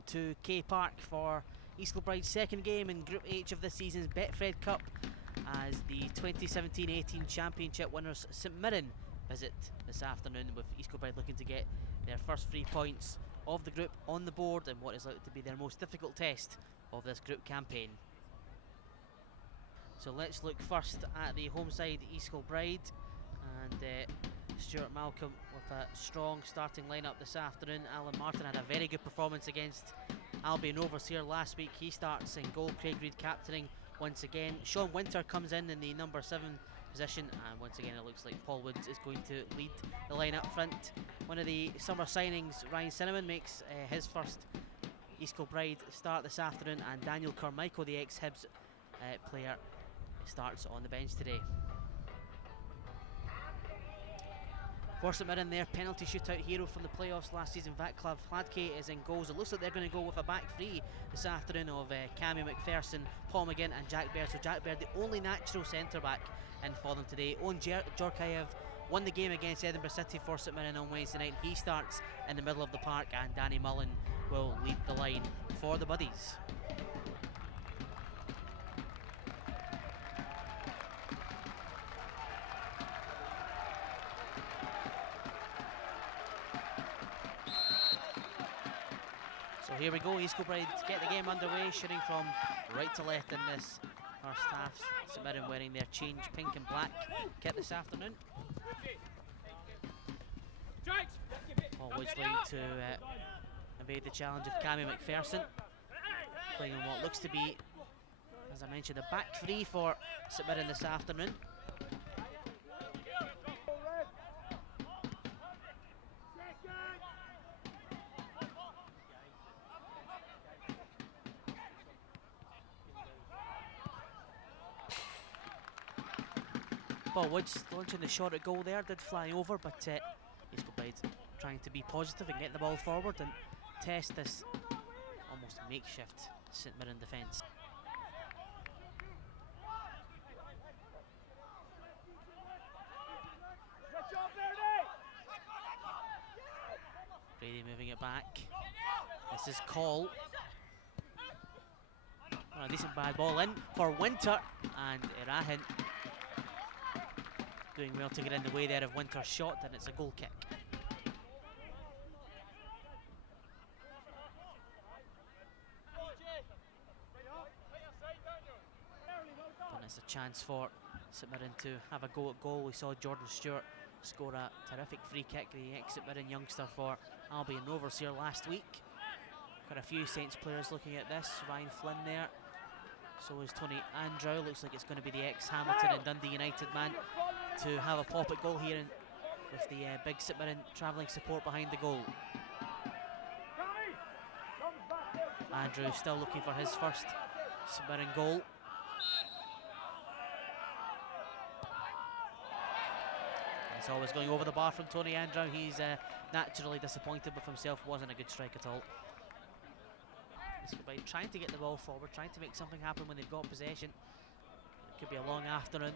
welcome to K Park for East Kilbride's second game in Group H of this season's Betfred Cup, as the 2017-18 Championship winners St Mirren visit this afternoon, with East Kilbride looking to get their first 3 points of the group on the board in what is likely to be their most difficult test of this group campaign. So let's look first at the home side, East Kilbride, and Stuart Malcolm with a strong starting lineup this afternoon. Alan Martin had a very good performance against Albion Rovers here last week. He starts in goal. Craig Reid captaining once again. Sean Winter comes in the number 7 position, and once again it looks like Paul Woods is going to lead the line up front. One of the summer signings, Ryan Cinnamon, makes his first East Kilbride start this afternoon, and Daniel Carmichael, the ex-Hibs player, starts on the bench today. For St Mirren, their penalty shootout hero from the playoffs last season, Václav Hladky, is in goals. It looks like they're going to go with a back three this afternoon of Cammy McPherson, Paul McGinn and Jack Baird. So Jack Baird, the only natural centre-back in for them today. Owen Djorkaeff won the game against Edinburgh City for St Mirren on Wednesday night. He starts in the middle of the park, and Danny Mullen will lead the line for the Buddies. Here we go, East Kilbride get the game underway, shooting from right to left in this first half. St Mirren wearing their change pink and black kit this afternoon. Paul Woods looking to evade the challenge of Cammy McPherson, playing on what looks to be, as I mentioned, a back three for St Mirren this afternoon. Paul Woods launching the shot at goal there, did fly over, but East Kilbride trying to be positive and get the ball forward and test this almost makeshift St Mirren defence. Brady moving it back. This is Call. A decent bad ball in for Winter, and Irahan doing well to get in the way there of Winter's shot, and it's a goal kick. And it's a chance for St Mirren to have a go at goal. We saw Jordan Stewart score a terrific free kick, the ex-St Mirren youngster for Albion Rovers here last week. Quite a few Saints players looking at this. Ryan Flynn there, so is Tony Andrew. Looks like it's going to be the ex-Hamilton and Dundee United man to have a pop at goal here, with the big St Mirren travelling support behind the goal. Andrew still looking for his first St Mirren goal. It's always going over the bar from Tony Andrew. He's naturally disappointed with himself. Wasn't a good strike at all. Trying to get the ball forward, trying to make something happen when they've got possession. It could be a long afternoon.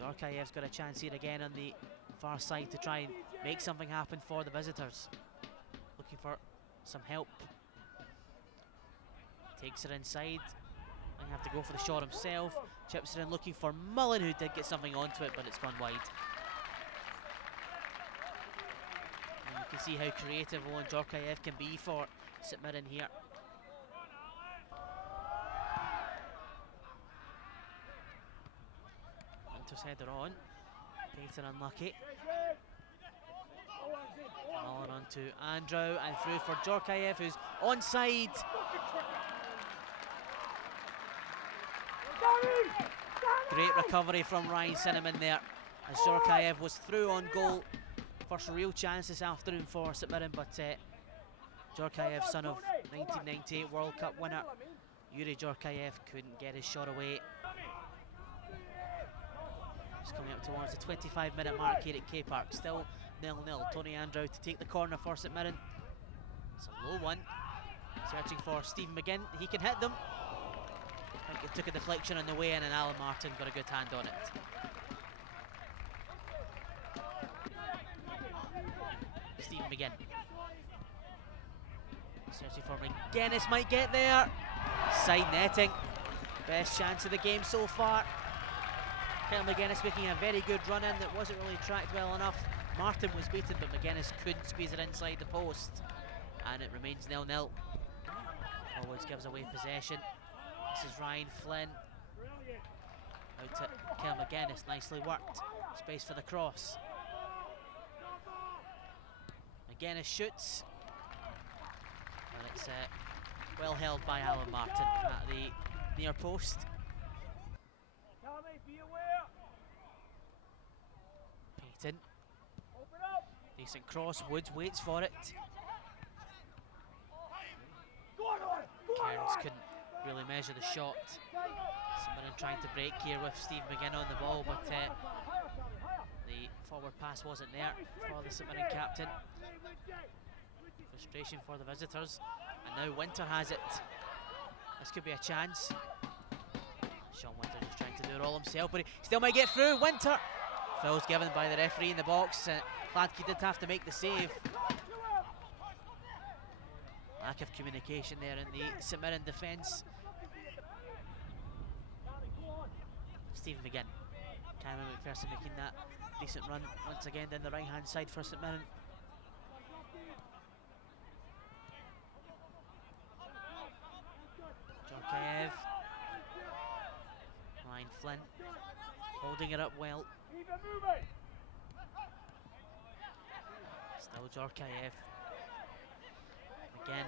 Djorkaeff's got a chance here again on the far side to try and make something happen for the visitors. Looking for some help. Takes it inside. Might have to go for the shot himself. Chips it in looking for Mullen, who did get something onto it, but it's gone wide. And you can see how creative Owen Djorkaeff can be for St Mirren here. Winter's header on. Payton unlucky. Mullen on to Andrew, and through for Djorkaeff, who's onside. Great recovery from Ryan Cinnamon there, as Djorkaeff was through on goal. First real chance this afternoon for St Mirren, but Djorkaeff, son of 1998 World Cup winner Yuri Djorkaeff, couldn't get his shot away. Just coming up towards the 25-minute mark here at K Park, still 0-0. Tony Andrew to take the corner for St Mirren. It's a low one. Searching for Stephen McGinn. He can hit them. I think it took a deflection on the way in, and Alan Martin got a good hand on it. Stephen McGinn. Searching for McGuinness, might get there. Side netting. Best chance of the game so far. Kyle McGuinness making a very good run in that wasn't really tracked well enough. Martin was beaten, but McGuinness couldn't squeeze it inside the post. And it remains 0-0. Always gives away possession. This is Ryan Flynn. Out to Kyle McGuinness, nicely worked. Space for the cross. McGuinness shoots. And it's well held by Alan Martin at the near post. Payton. Decent cross, Woods waits for it. Cairns couldn't really measure the shot. St Mirren trying to break here with Steve McGinn on the ball, but the forward pass wasn't there for the St Mirren captain. Frustration for the visitors, and now Winter has it. This could be a chance. Sean Winter just trying to do it all himself, but he still might get through. Winter! Foul's given by the referee in the box. Gladkey did have to make the save. Lack of communication there in the St Mirren defence. Stephen McGinn. Cameron McPherson making that decent run once again down the right hand side for St Mirren. Jorkaev. Ryan Flynn holding it up well. Still Jorkaev. Again,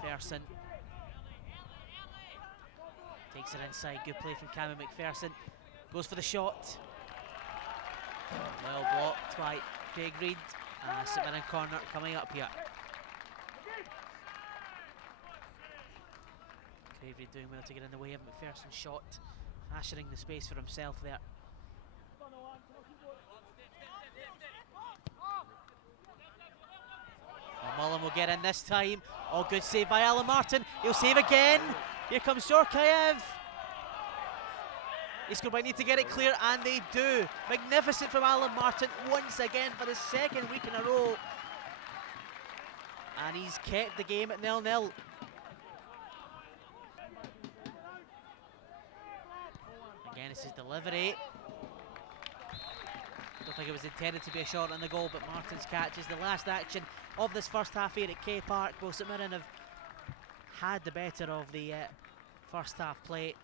McPherson takes it inside. Good play from Cameron McPherson. Goes for the shot. Well blocked by Craig Reid. St Mirren corner coming up here. Craig Reid doing well to get in the way of McPherson's shot, rationing the space for himself there. Mullen will get in this time. Oh, good save by Alan Martin. He'll save again. Here comes Jorkaev. East Kilbride need to get it clear, and they do. Magnificent from Alan Martin once again for the second week in a row. And he's kept the game at 0-0. Again, it's his delivery. Don't think it was intended to be a shot on the goal, but Martin's catch is the last action of this first half here at K Park. Well, St Mirren have had the better of the first half play,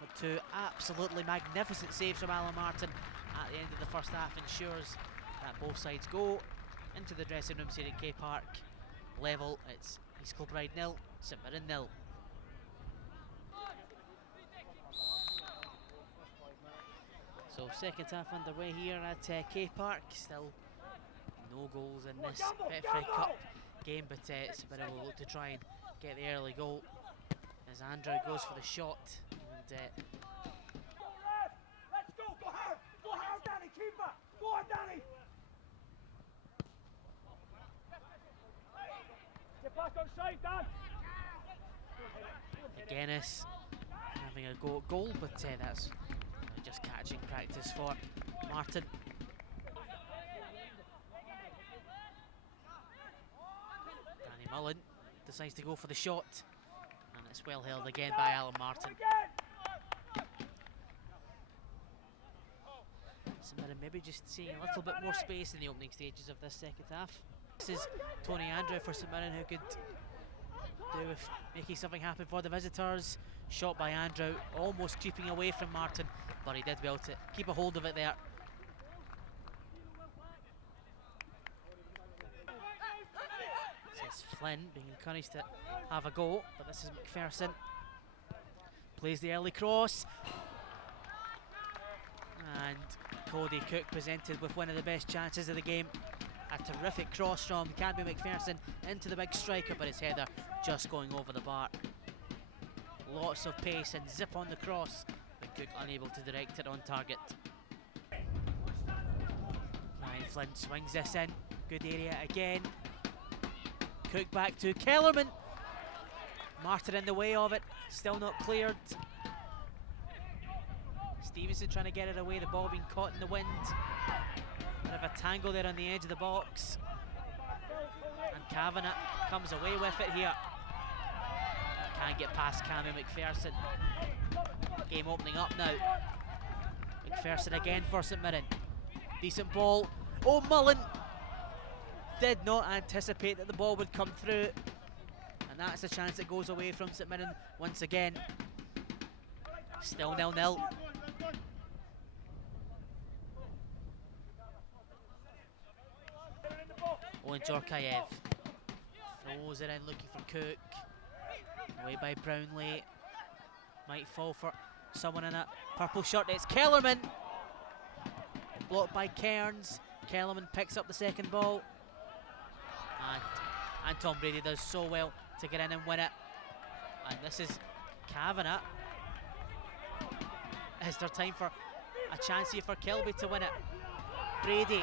but two absolutely magnificent saves from Alan Martin at the end of the first half ensures that both sides go into the dressing rooms here at K Park level. It's East Kilbride 0, St Mirren 0. So second half underway here at K Park. Still no goals in this Betfred Cup game, but St Mirren will look to try and get the early goal as Andrew goes for the shot. And let's go, go hard, Danny, keeper, go on, Danny. Get back on side, Dan. McGuinness having a go at goal, but that's just catching practice for Martin. Danny Mullen decides to go for the shot, and it's well held again by Alan Martin. St Mirren maybe just seeing a little bit more space in the opening stages of this second half. This is Tony Andrew for St Mirren, who could do with making something happen for the visitors. Shot by Andrew, almost creeping away from Martin, but he did well to keep a hold of it there. This is Flynn being encouraged to have a go, but this is McPherson. Plays the early cross. And Cody Cook presented with one of the best chances of the game. A terrific cross from Campbell McPherson into the big striker, but his header just going over the bar. Lots of pace and zip on the cross, but Cook unable to direct it on target. Ryan Flynn swings this in. Good area again. Cook back to Kellerman. Martin in the way of it, still not cleared. Stevenson trying to get it away, the ball being caught in the wind. Bit of a tangle there on the edge of the box. And Kavanagh comes away with it here. Can't get past Cammy McPherson. Game opening up now. McPherson again for St Mirren. Decent ball. Oh, Mullen did not anticipate that the ball would come through. And that's a chance that goes away from St Mirren once again. Still 0-0. Owen Jorkayev throws it in looking for Cook. Away by Brownlee. Might fall for someone in a purple shirt. It's Kellerman. Blocked by Cairns. Kellerman picks up the second ball. And Tom Brady does so well to get in and win it. And this is Kavanagh. Is there time for a chance here for Kilby to win it? Brady.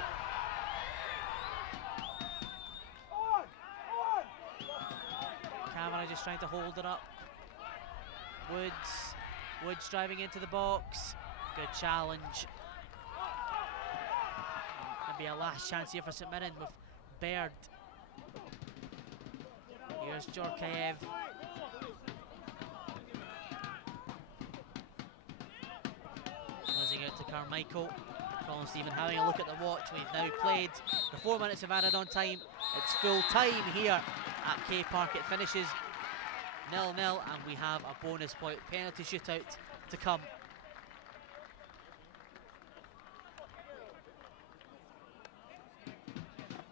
Kavanagh just trying to hold it up. Woods driving into the box. Good challenge. Maybe a last chance here for St Mirren with Baird. Here's Jorkayev. Losing out to Carmichael. Colin Stephen having a look at the watch. We've now played the 4 minutes of added on time. It's full time here at K Park. It finishes 0-0 and we have a bonus point penalty shootout to come.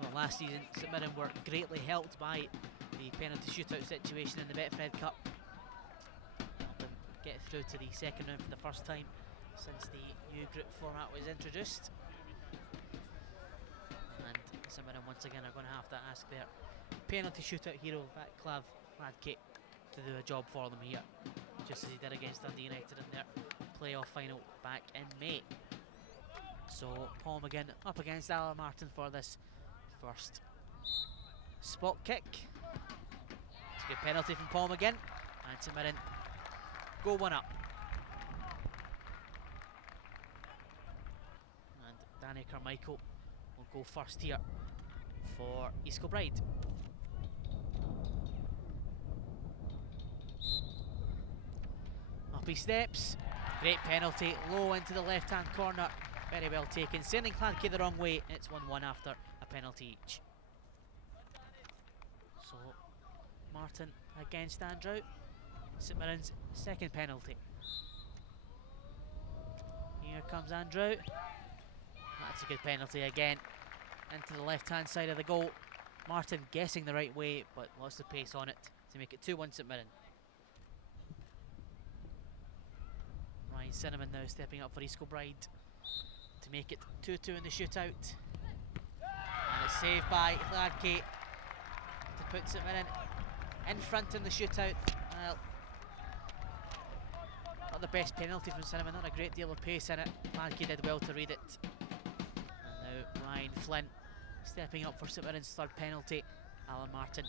Well, last season St Mirren were greatly helped by the penalty shootout situation in the Betfred Cup. Get through to the second round for the first time since the new group format was introduced. And St Mirren once again are going to have to ask their penalty shootout hero Václav Hladky to do a job for them here, just as he did against Dundee United in their playoff final back in May. So Paul McGinn up against Alan Martin for this first spot kick. It's a good penalty from Paul McGinn, and St Mirren go one up. And Danny Carmichael will go first here for East Kilbride. Up he steps. Great penalty, low into the left hand corner. Very well taken, sending Hladky the wrong way. It's 1-1 after a penalty each. So Martin against Andrew. St Mirren's second penalty. Here comes Andrew. That's a good penalty again. Into the left hand side of the goal. Martin guessing the right way, but lots of pace on it to make it 2-1 St Mirren. Ryan Cinnamon now stepping up for East Kilbride to make it 2-2 in the shootout. And it's saved by Hladky to put St Mirren in front in the shootout. Well, not the best penalty from Cinnamon, not a great deal of pace in it. Hladky did well to read it. And now Ryan Flynn stepping up for St Mirren's third penalty. Alan Martin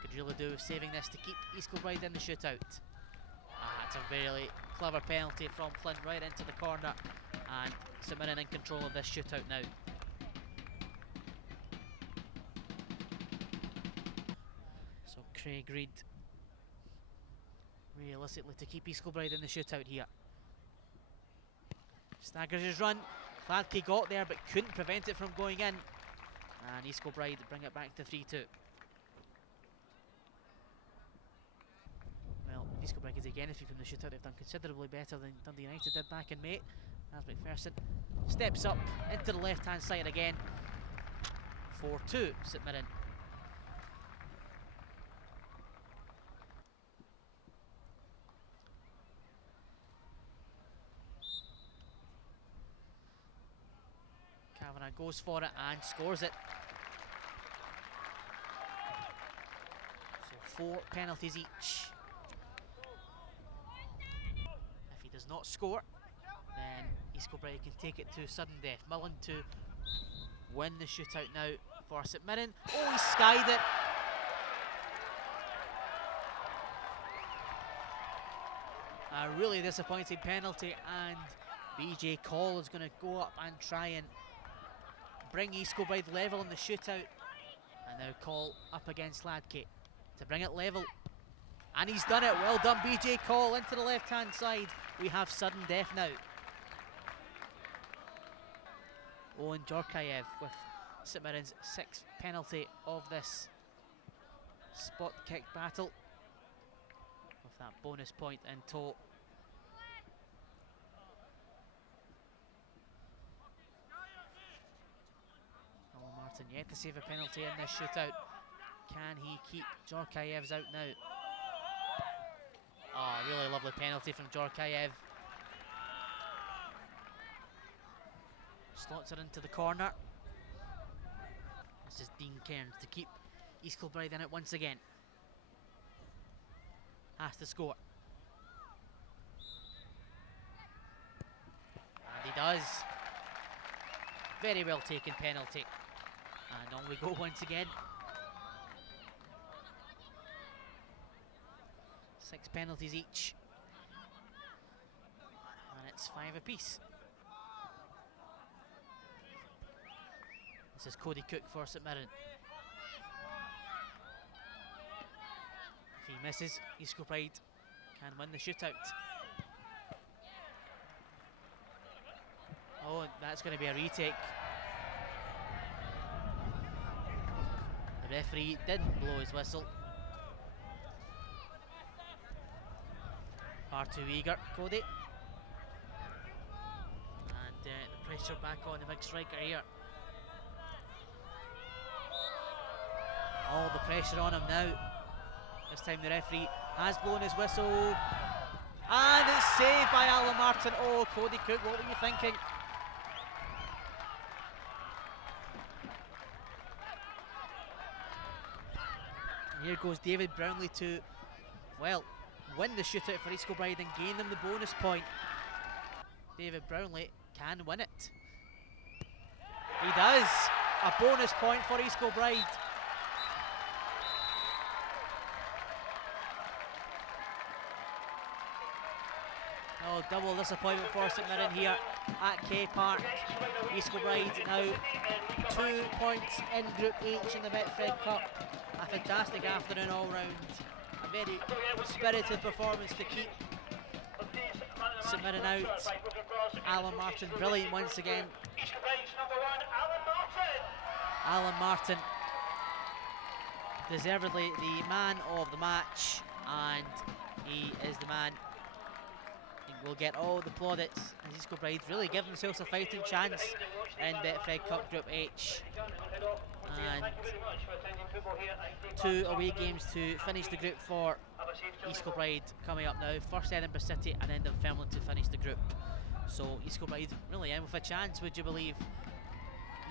could really do with saving this to keep East Kilbride in the shootout. It's a really clever penalty from Flynn right into the corner, and St Mirren in control of this shootout now. So Craig Reid realistically to keep East Kilbride in the shootout here. Staggers his run. Hladky got there but couldn't prevent it from going in, and East Kilbride bring it back to 3-2. Well, East Kilbride is again, if you from the shootout, they've done considerably better than Dundee United did back in May. As McPherson steps up into the left hand side again. 4-2 St Mirren. Kavanagh goes for it and scores it. So 4 penalties each. If he does not score, then East Kilbride can take it to sudden death. Mullen to win the shootout now for St Mirren. Oh, he skied it. A really disappointing penalty, and BJ Call is going to go up and try and bring East Kilbride level in the shootout. And now Call up against Ladke to bring it level. And he's done it. Well done, BJ Call into the left-hand side. We have sudden death now. Owen Djorkaev with St Mirren's 6th penalty of this spot kick battle, with that bonus point in tow. Alan Martin yet to save a penalty in this shootout. Can he keep Djorkaev's out now? Oh, really lovely penalty from Djorkaev. Slots it into the corner. This is Dean Cairns to keep East Kilbride in it once again. Has to score. And he does. Very well taken penalty. And on we go once again. 6 penalties each. And it's 5 apiece. This is Cody Cook for St Mirren. If he misses, East Kilbride can win the shootout. Oh, that's going to be a retake. The referee didn't blow his whistle. Far too eager, Cody. And the pressure back on the big striker here. All the pressure on him now. This time the referee has blown his whistle. And it's saved by Alan Martin. Oh, Cody Cook, what were you thinking? And here goes David Brownlee to, well, win the shootout for East Kilbride and gain them the bonus point. David Brownlee can win it. He does. A bonus point for East Kilbride. Oh, double disappointment for St Mirren here at K Park. East Kilbride now 2 points in Group H in the Betfred Cup. A fantastic afternoon all round. A very spirited performance to keep St Mirren out. Alan Martin, brilliant once again. Alan Martin, deservedly the man of the match, and he is the man. Will get all the plaudits as East Kilbride really give themselves a fighting chance in Betfred Cup Group H. And 2 away games to finish the group for East Kilbride coming up now. First Edinburgh City and then Dunfermline to finish the group. So East Kilbride really in with a chance, would you believe?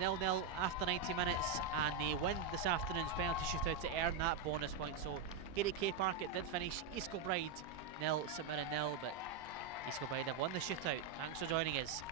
0-0 after 90 minutes, and they win this afternoon's penalty shootout to earn that bonus point. So here at K Park it did finish East Kilbride 0, St Mirren 0, but East Kilbride have won the shootout. Thanks for joining us.